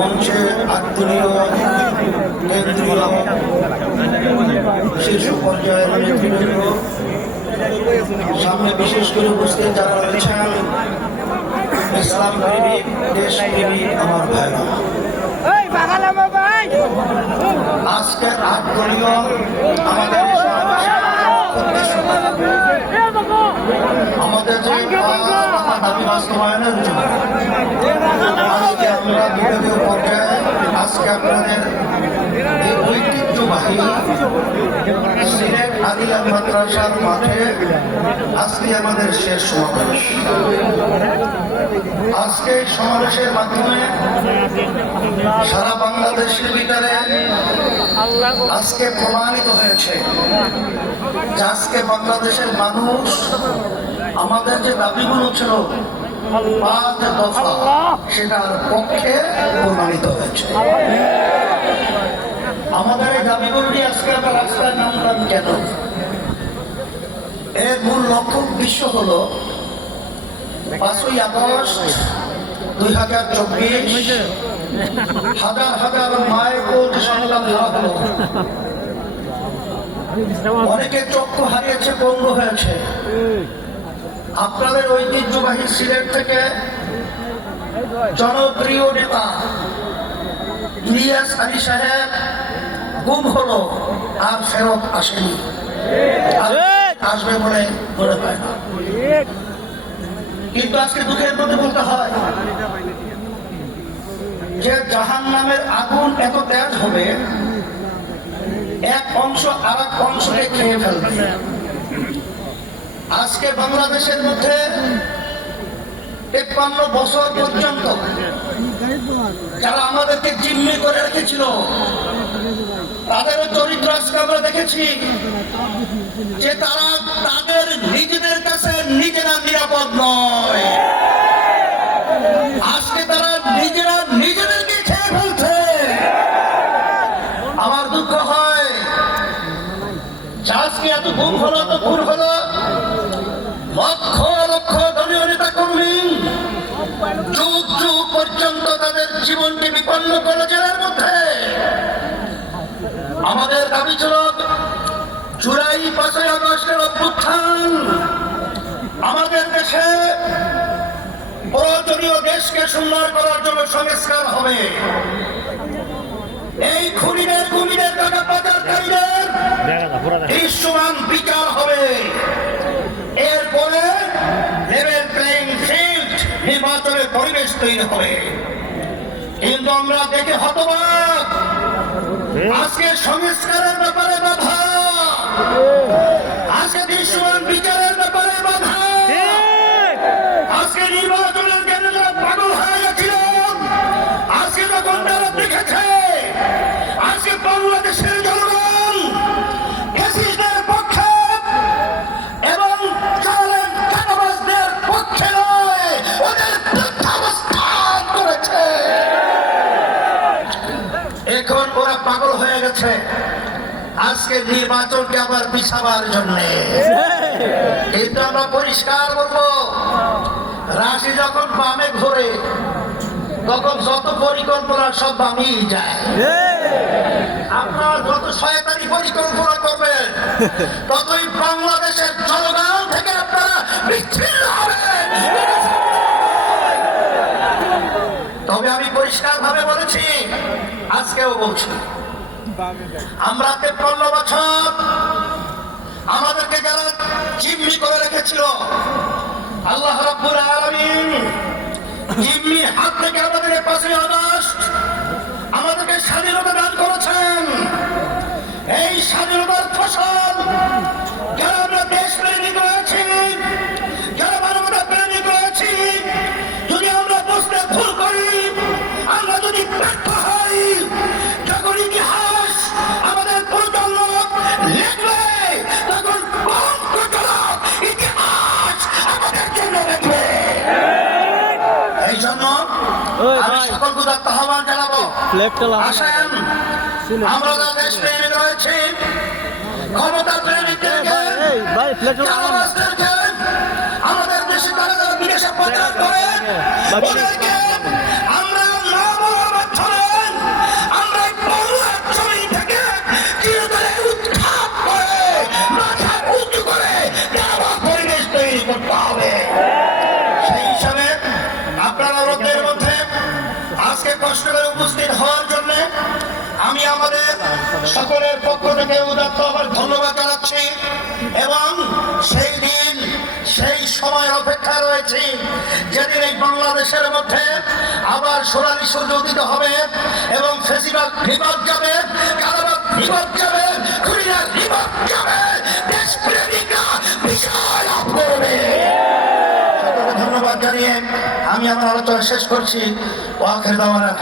মঞ্চে আত্মীয় কেন্দ্রীয় শীর্ষ পর্যায়ের নেতৃবৃন্দ, সামনে বিশেষ করে উপস্থিত যারা রয়েছেন, ইসলাম প্রেমিক, দেশ প্রেমিক আমার ভাইরা, আজকের আত্মীয় আমাদের আমাদের যে দাবি বাস্তবায়নের জন্য আজকে আমরা বিভাগীয় পর্যায়ে আজকে আপনাদের এই ঐতিহ্যবাহী সিলেট আদিলা মাদ্রাসার মাঠে আজকে আমাদের শেষ সমাবেশ। আজকে এই সমাবেশের মাধ্যমে সারা বাংলাদেশের ভিতরে আজকে প্রমাণিত হয়েছে যে আজকে বাংলাদেশের মানুষ আমাদের যে দাবিগুলো ছিল 5 দফা সেটার পক্ষে প্রমাণিত হয়েছে। আমাদের এই দাবিগুলো নিয়ে আজকে আমরা রাস্তায় নামলাম কেন? এর মূল লক্ষ্য উদ্দেশ্য হল 5ই আগস্ট 2024 হাজার হাজার মায়ের কোল সংগ্রাম হলো, অনেকে চক্ষু হারিয়েছে, পঙ্গ হয়েছে। আপনাদের ঐতিহ্যবাহী সিলেট থেকে জনপ্রিয় নেতা ইলিয়াস আলী সাহেব গুম হলো, আর ফেরত আসেনি, আসবে বলে মনে হয় না। কিন্তু আজকে দুঃখের মধ্যে বলতে হয় যে জাহান্নামের আগুন এত তেজ হবে, এক অংশ আর এক অংশকে খেয়ে ফেলবে। আজকে বাংলাদেশের মধ্যে 53 বছর পর্যন্ত যারা আমাদেরকে জিম্মি করে রেখেছিল তাদেরও চরিত্র আজকে আমরা দেখেছি যে তারা তাদের নিজেদের কাছে নিজেরা নিরাপদ নয়। আজকে তারা নিজেরা নিজেদেরকে খেয়ে ফেলছে। আমার দুঃখ হয় আজকে এত গুম হলো, তো খুন হলো, লক্ষ লক্ষ দলীয় নেতা কর্মী যুগ যুগ পর্যন্ত তাদের জীবনকে বিপন্ন করলো জেলার মধ্যে। আমাদের দাবি ছিল জুলাই 5ই আগস্টের অভ্যুত্থান আমাদের দেশে প্রয়োজনীয় দেশকে সুন্দর করার জন্য সংস্কার হবে। এই খুনিদের গুমিদের টাকা পাচারকারীদের দৃশ্যমান বিচার হবে। এরপরে লেভেল প্লেইং ফিল্ড নির্বাচনের পরিবেশ তৈরি হবে। কিন্তু আমরা দেখে হতবাক, আজকে সংস্কারের ব্যাপারে বাধা, আজকে দৃশ্যমান বিচারের ব্যাপারে বাধা, আজকে নির্বাচনের জন্য যারা পাগল হয়ে গেছিল, আজকে যখন তারা দেখেছে আজকে বাংলাদেশের জনগণ ফ্যাসিস্টদের পক্ষে এবং চাঁদাবাজদের পক্ষে নয়, ওদের বিরুদ্ধে অবস্থান করেছে। এখন ওরা পাগল হয়ে গেছে আজকে নির্বাচনকে আবার পিছাবার জন্য। কিন্তু আমরা পরিষ্কার বলবো, রাশি যখন বামে ঘোরে তখন যত পরিকল্পনা সব বামেই যায়। আপনারা যত শয়তানি পরিকল্পনা করবেন ততই বাংলাদেশের জনগণ থেকে আপনারা বিচ্ছিন্ন হবেন। তবে আমি পরিষ্কার ভাবে বলেছি, আজকেও বলছি, আমরা 53 বছর আমাদেরকে যারা জিম্মি করে রেখেছিল, আল্লাহ রাব্বুল আলামিন জিম্মির হাত থেকে আমাদেরকে 5ই আগস্ট আমাদেরকে স্বাধীনতা দান করেছেন। এই স্বাধীনতার ফসল যারা আমরা দেশ প্রেমিক রয়েছি, যারা মানবতা প্রেমিক রয়েছি, যদি আমরা বুঝতে ভুল করি, আমরা যদি ব্যর্থ হই, যখন ইতিহাস আমাদের পরিচালক লিখবে তখন ইতিহাস আমাদের জন্য লিখবে। এই জন্য আমি সকলকে আহ্বান জানাবো, আসেন আমরা দেশ প্রেমিক রয়েছি, ক্ষমতা প্রেমিকদেরকে, আমাদের দেশে তারা বিদেশে প্রচার করে আমরা না বলার মাধ্যমে সকলের পক্ষ থেকে উদাত্ত আবার ধন্যবাদ জানাচ্ছি এবং সেই দিন সেই সময় অপেক্ষা রয়েছে যেদিন এই বাংলাদেশের মধ্যে আবার সোনালী সূর্য উদিত হবে এবং ফেসিবাদ বিভাগ যাবে, কারাবাদ বিভাগ যাবে, খুলনা বিভাগ যাবে, দেশপ্রেমিকরা বিশাল লাভ করবে। সকলকে ধন্যবাদ জানিয়ে আমি আমার আলোচনা শেষ করছি। ওয়াখির দাওয়ানা।